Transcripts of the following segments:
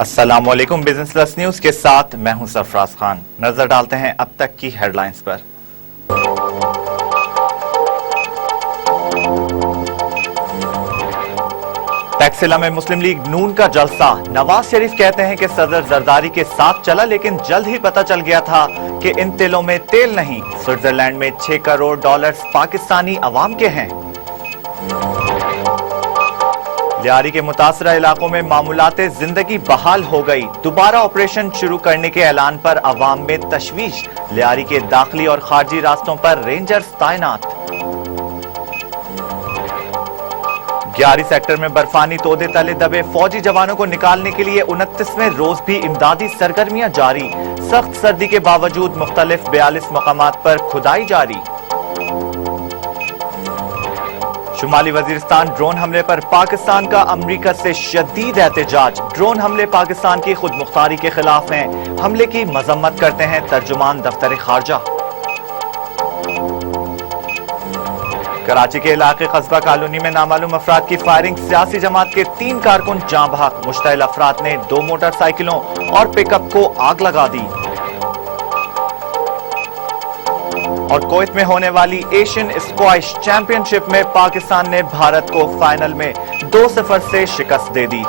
अस्सलामुअलैकुम। Business plus news के साथ मैं हूं सरफराज खान। नजर डालते हैं अब तक की हेडलाइंस पर। टैक्सिला में मुस्लिम लीग नून का जलसा। नवाज शरीफ कहते हैं कि सदर जरदारी के साथ चला, लेकिन जल्द ही पता चल गया था कि इन तेलों में तेल नहीं। स्विट्जरलैंड में 6 करोड़ डॉलर्स पाकिस्तानी अवाम के हैं। लियारी के मुतासरा इलाकों में मामूलाते जिंदगी बहाल हो गई। दोबारा ऑपरेशन शुरू करने के ऐलान पर अवाम में तशवीश। लियारी के दाखिली और खारजी रास्तों पर रेंजर्स तैनात। 11 सेक्टर में बर्फानी तोदे तले दबे फौजी जवानों को निकालने के लिए 29वें रोज भी इमदादी सरगर्मियां जारी। सख्त सर्दी के बावजूद मुख्तलिफ 42 मकामात पर खुदाई जारी। शुमाली वजीरिस्तान ड्रोन हमले पर पाकिस्तान का अमरीका से शदीद एहतजाज। ड्रोन हमले पाकिस्तान की खुद मुख्तारी के खिलाफ हैं। हमले की मजम्मत करते हैं तर्जुमान दफ्तर खारजा। कराची के इलाके कस्बा कॉलोनी में नामालूम अफराद की फायरिंग। सियासी जमात के 3 कारकुन जाँ बहक। मुश्तइल अफराद ने 2 मोटरसाइकिलों और पिकअप को आग लगा दी। और कुवैत में होने वाली एशियन स्क्वैश चैंपियनशिप में पाकिस्तान ने भारत को फाइनल में 2-0 से शिकस्त दे दी।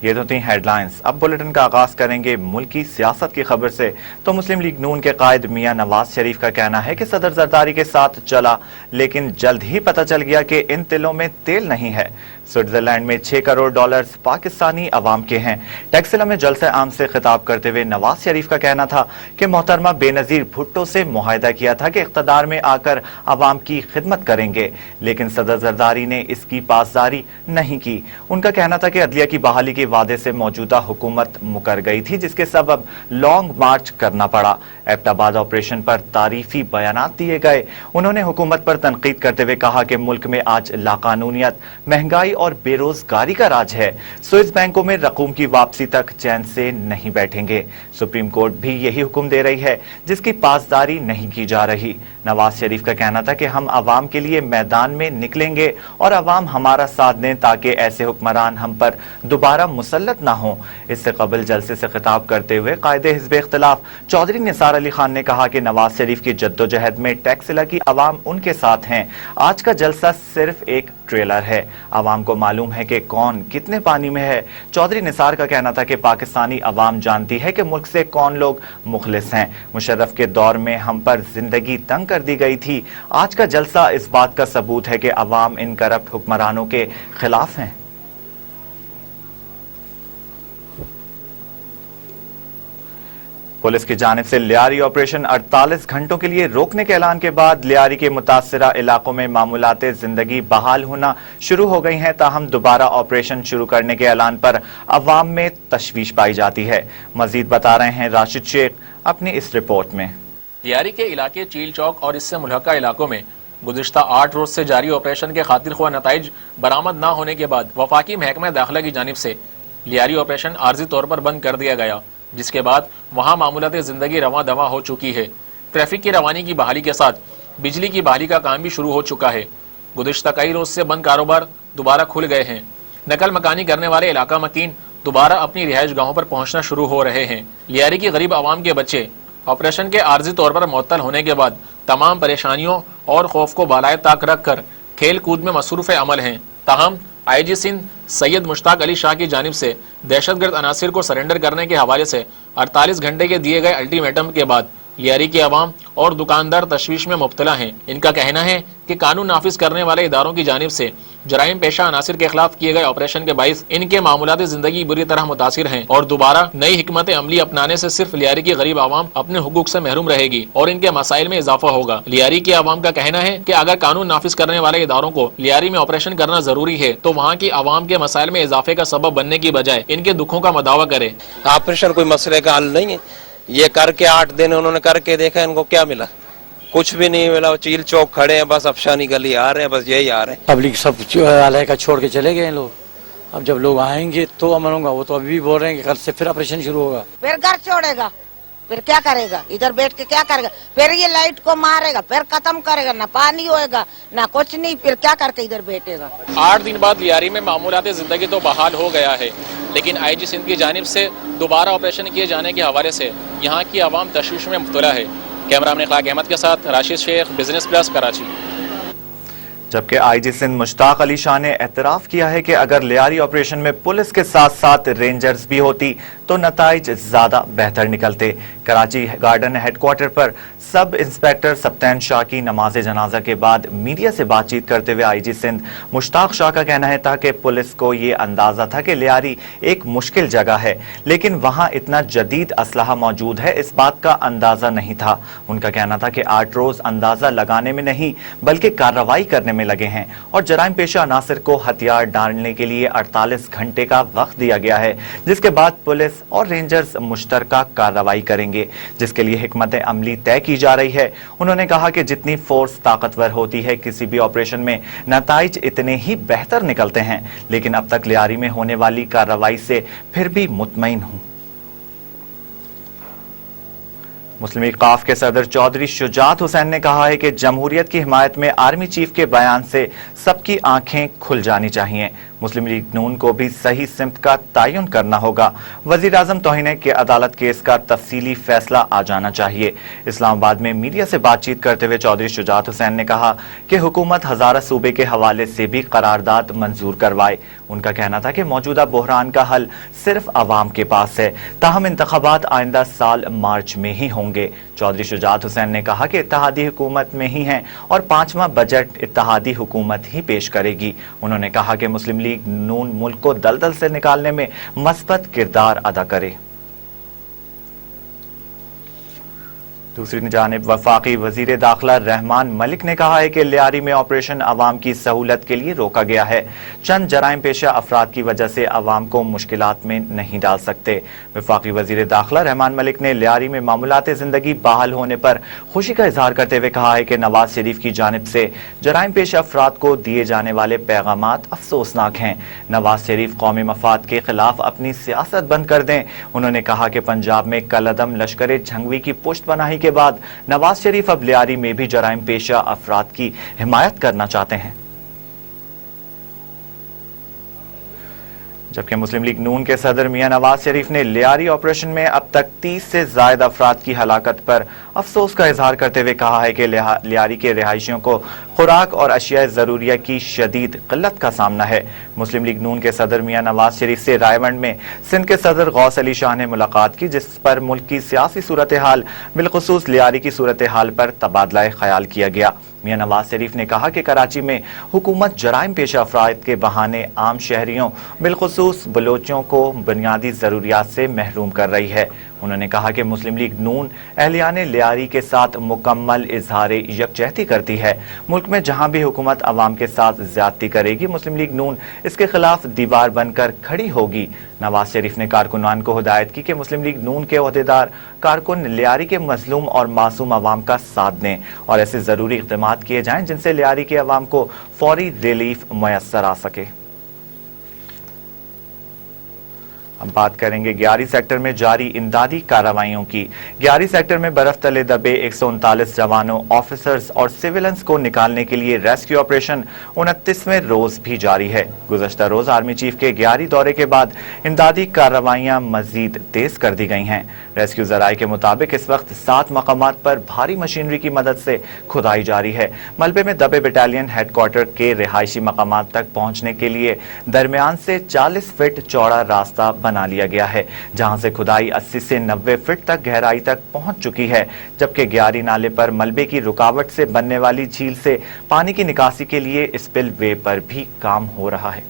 ये तो थी हेडलाइंस। अब बुलेटिन का आगाज करेंगे मुल्क की सियासत की खबर से। तो मुस्लिम लीग नून के कायद मियां नवाज शरीफ का कहना है कि सदर जरदारी के साथ चला, लेकिन जल्द ही पता चल गया कि इन तेलों में तेल नहीं है। स्विट्जरलैंड में 6 करोड़ डॉलर्स पाकिस्तानी अवाम के हैं। टैक्सिला में जलसे आम से खिताब करते हुए नवाज शरीफ का कहना था कि मोहतरमा बेनजीर भुट्टो से मुआहिदा किया था कि इख्तदार में आकर अवाम की खिदमत करेंगे, लेकिन सदर जरदारी ने इसकी पासदारी नहीं की। उनका कहना था कि अदलिया की बहाली के वादे से मौजूदा हुकूमत मुकर गई थी, जिसके सबब लॉन्ग मार्च करना पड़ा। एबटाबाद ऑपरेशन पर तारीफी बयानात दिए गए। उन्होंने हुकूमत पर तनकीद करते हुए कहा कि मुल्क में आज लाकानूनियत, महंगाई और बेरोजगारी का राज है। स्विस बैंकों में रकूम की वापसी तक चैन से नहीं बैठेंगे। सुप्रीम कोर्ट भी यही हुक्म दे रही है, जिसकी पासदारी नहीं की जा रही। नवाज शरीफ का कहना था कि हम अवाम के लिए मैदान में निकलेंगे और अवाम हमारा साथ दें ताकि ऐसे हुक्मरान हम पर दोबारा मुसल्लत ना हो। इससे कबल जलसे से खिताब करते हुए कायदे हिज़्ब इख्तिलाफ चौधरी निसार अली खान ने कहा कि नवाज शरीफ की जद्दोजहद में टैक्सिला की अवाम उनके साथ हैं। आज का जलसा सिर्फ एक ट्रेलर है। अवाम को मालूम है कि कौन कितने पानी में है। चौधरी निसार का कहना था कि पाकिस्तानी अवाम जानती है कि मुल्क से कौन लोग मुखलिस हैं। मुशर्रफ के दौर में हम पर जिंदगी तंग कर दी गई थी। आज का जलसा इस बात का सबूत है कि अवाम इन करप्ट हुक्मरानों के खिलाफ हैं। पुलिस की जानिब से लियारी ऑपरेशन 48 घंटों के लिए रोकने के ऐलान के बाद लियारी के मुतासरा इलाकों में मामूलाते जिंदगी बहाल होना शुरू हो गई हैं। ताहम दोबारा ऑपरेशन शुरू करने के ऐलान पर अवाम में तशवीश पाई जाती है। मजीद बता रहे हैं राशिद शेख अपनी इस रिपोर्ट में। लियारी के इलाके चील चौक और इससे मुल्हका इलाकों में गुज़िश्ता 8 रोज से जारी ऑपरेशन के खातिर ख्वाह नताइज बरामद न होने के बाद वफाकी महकमा दाखिला की जानिब से लियारी ऑपरेशन आर्जी तौर पर बंद कर दिया गया, जिसके बाद वहां मामूलाती जिंदगी रवां दवा हो चुकी है। ट्रैफिक की रवानी की बहाली के साथ बिजली की बहाली का काम भी शुरू हो चुका है। गुज़िश्ता कई रोज से बंद कारोबार दोबारा खुल गए हैं। नकल मकानी करने वाले इलाका मकीन दोबारा अपनी रिहाइश गाहों पर पहुंचना शुरू हो रहे हैं। लियारी की गरीब आवाम के बच्चे ऑपरेशन के आर्जी तौर पर मुअत्तल होने के बाद तमाम परेशानियों और खौफ को बालाए ताक रख कर खेल कूद में मसरूफ अमल हैं। ताहम आईजी सिंध सैयद मुश्ताक अली शाह की जानिब से दहशतगर्द अनासिर को सरेंडर करने के हवाले से 48 घंटे के दिए गए अल्टीमेटम के बाद लियारी के अवाम और दुकानदार तशवीश में मुब्तला हैं। इनका कहना है कि कानून नाफिज करने वाले इदारों की जानिब से जराइम पेशा अनासिर के खिलाफ किए गए ऑपरेशन के बाइस इनके मामूलाती जिंदगी बुरी तरह मुतासिर हैं और दोबारा नई हिकमत अमली अपनाने से सिर्फ लियारी की गरीब आवाम अपने हुकूक से महरूम रहेगी और इनके मसाइल में इजाफा होगा। लियारी के आवाम का कहना है कि अगर कानून नाफिज करने वाले इदारों को लियारी में ऑपरेशन करना जरूरी है तो वहाँ की आवाम के मसाइल में इजाफे का सबब बनने की बजाय इनके दुखों का मदावा करे। ऑपरेशन कोई मसले का हल नहीं है। ये करके 8 दिन उन्होंने करके देखा, इनको क्या मिला? कुछ भी नहीं मिला। चील चौक खड़े हैं, बस अफशानी गली आ रहे हैं, बस यही आ रहे हैं। पब्लिक सब अलह का छोड़ के चले गए लोग। अब जब लोग आएंगे तो अमन होगा। वो तो अभी भी बोल रहे हैं कि कल से फिर ऑपरेशन शुरू होगा। फिर घर छोड़ेगा, फिर क्या करेगा, इधर बैठ के क्या करेगा, फिर ये लाइट को मारेगा, फिर खत्म करेगा, ना पानी होएगा ना कुछ नहीं, फिर क्या करके इधर बैठेगा। 8 दिन बाद लियारी में मामूलात जिंदगी तो बहाल हो गया है, लेकिन आईजी सिंध की जानिब से दोबारा ऑपरेशन किए जाने के हवाले से यहाँ की आवाम तशवीश में मुब्तला है। कैमरामैन इखलाक अहमद के साथ राशिद शेख, बिजनेस प्लस, कराची। जबकि आईजी सिंध मुश्ताक अली शाह ने एतराफ़ किया है कि अगर लियारी ऑपरेशन में पुलिस के साथ साथ रेंजर्स भी होती तो नताइज ज़्यादा बेहतर निकलते। कराची गार्डन हेडक्वार्टर पर सब इंस्पेक्टर सप्तैन शाह की नमाज जनाजा के बाद मीडिया से बातचीत करते हुए आईजी सिंध मुश्ताक शाह का कहना है था कि पुलिस को ये अंदाज़ा था कि लियारी एक मुश्किल जगह है, लेकिन वहाँ इतना जदीद असलहा मौजूद है, इस बात का अंदाज़ा नहीं था। उनका कहना था कि 8 रोज़ अंदाज़ा लगाने में नहीं बल्कि कार्रवाई करने में लगे हैं और जराइम पेशा अनासर को हथियार डालने के लिए 48 घंटे का वक्त दिया गया है, जिसके बाद पुलिस और रेंजर्स मुश्तरका कार्रवाई करेंगे, जिसके लिए हिकमत अमली तय की जा रही है। उन्होंने कहा कि जितनी फोर्स ताकतवर होती है किसी भी ऑपरेशन में नताइज इतने ही बेहतर निकलते हैं, लेकिन अब तक लियारी में होने वाली कार्रवाई से फिर भी मुतमईन हूं। मुस्लिम लीग काफ के सदर चौधरी शुजात हुसैन ने कहा है कि जमहूरियत की हिमायत में आर्मी चीफ के बयान से सबकी आंखें खुल जानी चाहिए। मुस्लिम लीग नून को भी सही सिमत का तयन करना होगा। वजीर आजम तौहीन के अदालत केस का तफसीली फैसला आ जाना चाहिए। इस्लामाबाद में मीडिया से बातचीत करते हुए चौधरी शुजात हुसैन ने कहा कि हुकूमत हजारा सूबे के हवाले से भी करारदाद मंजूर करवाए। उनका कहना था कि मौजूदा बहरान का हल सिर्फ अवाम के पास है, ताहम इंतखाबात आइंदा साल मार्च में ही होंगे। चौधरी शुजात हुसैन ने कहा कि इत्तेहादी हुकूमत में ही हैं और 5वां बजट इत्तेहादी हुकूमत ही पेश करेगी। उन्होंने कहा कि मुस्लिम लीग नून मुल्क को दलदल से निकालने में मस्बत किरदार अदा करे। दूसरी जानिब वफाकी वजीर दाखिला रहमान मलिक ने कहा है कि लियारी में ऑपरेशन अवाम की सहूलत के लिए रोका गया है। चंद जराइम पेशा अफराद की वजह से अवाम को मुश्किलात में नहीं डाल सकते। वफाकी वजीर दाखिला रहमान मलिक ने लियारी में मामूलात जिंदगी बहाल होने पर खुशी का इजहार करते हुए कहा है कि नवाज शरीफ की जानिब से जराइम पेशा अफराद को दिए जाने वाले पैगामात अफसोसनाक हैं। नवाज शरीफ कौमी मफाद के खिलाफ अपनी सियासत बंद कर दें। उन्होंने कहा कि पंजाब में कलअदम लश्कर झंगवी की पुष्ट पनाही के बाद नवाज शरीफ अब लियारी में भी जराइम पेशा अफराद की हिमायत करना चाहते हैं। जबकि मुस्लिम लीग नून के सदर मियां नवाज शरीफ ने लियारी ऑपरेशन में अब तक 30 से ज्यादा अफराद की हलाकत पर अफसोस का इजहार करते हुए कहा है कि लियारी के रिहायशियों को खुराक और अशिया जरूरिया की शदीद किल्लत का सामना है। मुस्लिम लीग नून के सदर मियां नवाज शरीफ से रायवंड में सिंध के सदर गौस अली शाह ने मुलाकात की, जिस पर मुल्क की सियासी सूरत हाल बिलखुसूस लियारी की सूरत हाल पर तबादला ख्याल किया गया। मियां नवाज शरीफ ने कहा कि कराची में हुकूमत जराइम पेशा अफराद के बहाने आम शहरियों बिलखुसूस बलोचों को बुनियादी जरूरियात से महरूम कर रही है। उन्होंने कहा कि मुस्लिम लीग नून अहलियाने लियारी के साथ मुकम्मल इजहार यकजहती करती है। मुल्क में जहां भी हुकूमत अवाम के साथ ज्यादती करेगी, मुस्लिम लीग नून इसके खिलाफ दीवार बनकर खड़ी होगी। नवाज शरीफ ने कारकुनान को हिदायत की कि मुस्लिम लीग नून के ओहदेदार कारकुन लियारी के मजलूम और मासूम अवाम का साथ दें और ऐसे जरूरी इक़दामात किए जाएं जिनसे लियारी के अवाम को फौरी रिलीफ मुयस्सर आ सके। अब बात करेंगे ग्यारी सेक्टर में जारी इमदादी कार्रवाइयों की। ग्यारी सेक्टर में बर्फ तले दबे 139 जवानों, ऑफिसर्स और सिविलियंस को निकालने के लिए रेस्क्यू ऑपरेशन 29वें रोज भी जारी है। गुज़श्ता रोज आर्मी चीफ के ग्यारी दौरे के बाद इमदादी कार्रवाइयां मजीद तेज कर दी गई हैं। रेस्क्यू जराये के मुताबिक इस वक्त 7 मकामात पर भारी मशीनरी की मदद से खुदाई जारी है। मलबे में दबे बटालियन हेडक्वार्टर के रिहायशी मकामात तक पहुंचने के लिए दरमियान से 40 फीट चौड़ा रास्ता बना लिया गया है, जहां से खुदाई 80 से 90 फीट तक गहराई तक पहुंच चुकी है। जबकि ग्यारी नाले पर मलबे की रुकावट से बनने वाली झील से पानी की निकासी के लिए स्पिल वे पर भी काम हो रहा है।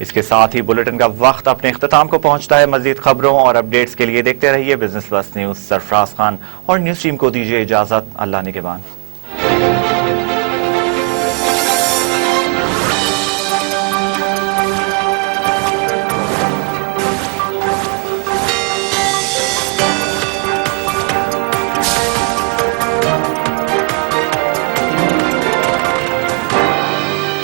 इसके साथ ही बुलेटिन का वक्त अपने इख्तिताम को पहुंचता है। मजीद खबरों और अपडेट्स के लिए देखते रहिए business plus news. Sarfaraz Khan और न्यूज टीम को दीजिए इजाजत। अल्लाह निगहबान।